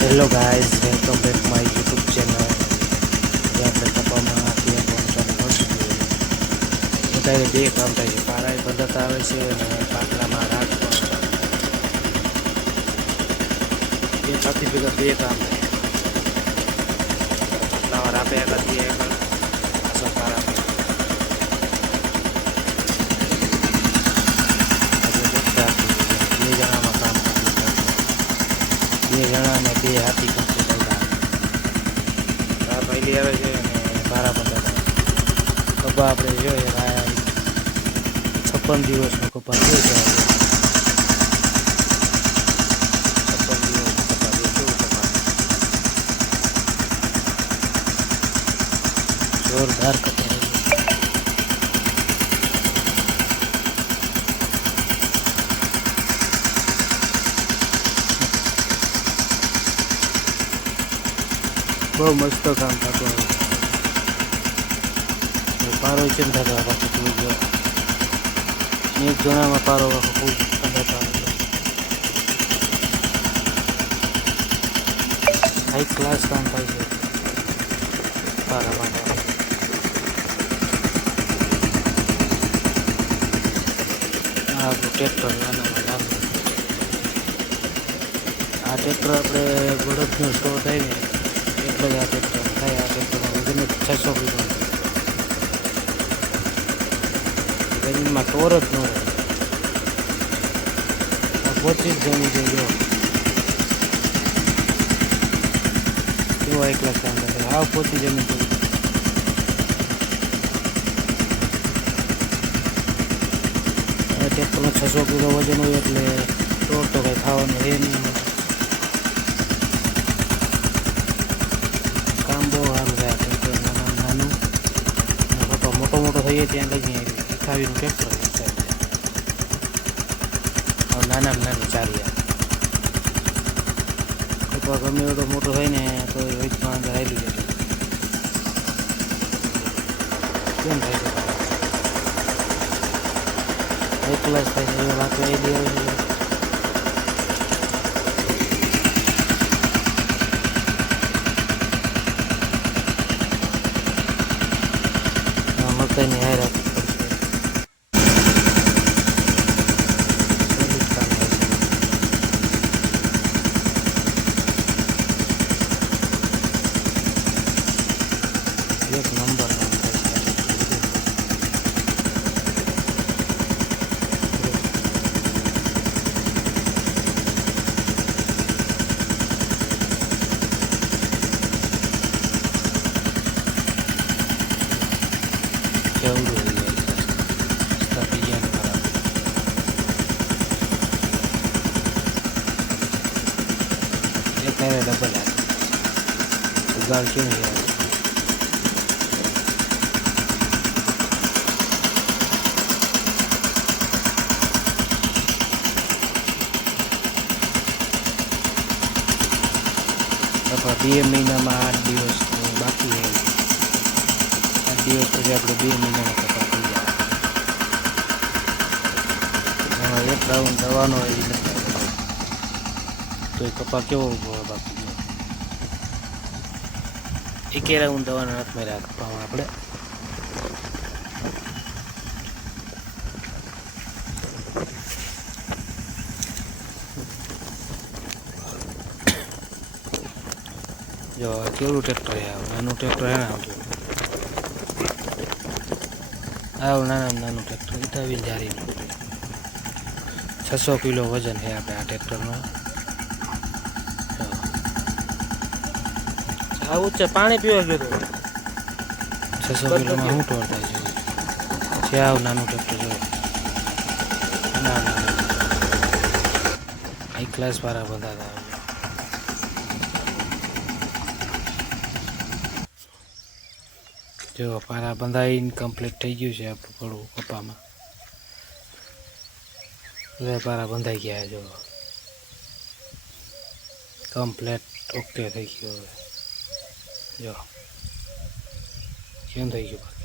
Hello guys, welcome back my YouTube channel. જે આપણે કપામાં બે ચાલુ કરશું. અત્યારે બે કામ થાય છે. પારાય પદ્ધત આવે છે અને પાટલામાં રાખ પણ ચાલુ થાય છે. એ સાથે ભેગા બે કામ થાય. પાટલામાં રાપે એકાથી એક પાછળ પારા આપણે દેખતા બે જણામાં કામ કમ્પ્લીટ બે જણાને બે હાથી કમ્પ્લીટ આવ્યા. આ પહેલી આવે છે અને પારા પદ્ધત આવે. કપા આપણે જોઈએ 56 દિવસનો કપા જોઈ છે. 56 દિવસનો કપા જે કેવું કપા જોરદાર કપા બહુ મસ્ત કામ થતું હોય. પારો કેમ થતો પાછું જો એક જણામાં પારો ખૂબ પદ્ધત આવે છે. હાઈ ક્લાસ કામ થાય છે પારા માટે. આ આપણું ટ્રેક્ટર નાનામાં નાનું. આ ટ્રેક્ટર આપણે બળદનો સ્ટોર થાય ને એટલે જ આ ટ્રેક્ટર થાય. આ ટ્રેક્ટરમાં વજન 600 કિલો જમીનમાં ટોર જ ન રહે. પહોંચી જ જમી જોઈએ કેવો એક લાખ કામ કરે. આવ પહોંચી જમી જોઈએ. ટ્રેક્ટરમાં 600 કિલો વજન હોય એટલે ટોર તો કંઈ ખાવાનું એ નહીં. કામ બહુ સારું થાય. ટ્રેક્ટર નાનું પપ્પા મોટો થઈએ ત્યાં લઈ ખાવીનું ટ્રેક્ટર નાનામાં નાનું ચાલી આવે. પપ્પા ગમે એટલો મોટો થાય ને તો વચમાં અંદર આવી જાય. કેમ થાય છે એક ક્લાસ થાય છે. વાત આવી દે મકાઈની હાર આપવી પડશે. એક નંબર કામ થાય છે. કેવું ડબલ ઉગાડ કેવું છે. બે મહિનામાં 8 દિવસ બાકી હોય. 8 દિવસ પછી આપણે 2 મહિનાનો કપા થઈ જાય. એમાં એક રાઉન્ડ દવાનો એ નથી તો એ કપા કેવો ઉભો બાકી એકે રાઉન્ડ દવાનો નથી માર્યા કપામાં આપણે. જો કેવું ટ્રેક્ટર નાનું ટ્રેક્ટર હે ને આવું નાનું ટ્રેક્ટર ઉઠાવીને જારીનું 600 કિલો વજન છે આપણે આ ટ્રેક્ટરનું. આવું છે પાણી પીવા ગયો 600 કિલોમાં શું ટોર થાય છે. આવું નાનું ટ્રેક્ટર જો ના એક ક્લાસ પારા બંધાતા જો પારા બંધાઈને કમ્પ્લીટ થઈ ગયું છે આપણું પડવું કપામાં. બધા પારા બંધાઈ ગયા જો કમ્પ્લીટ ઓકે થઈ ગયું. હવે જો કેમ થઈ ગયું.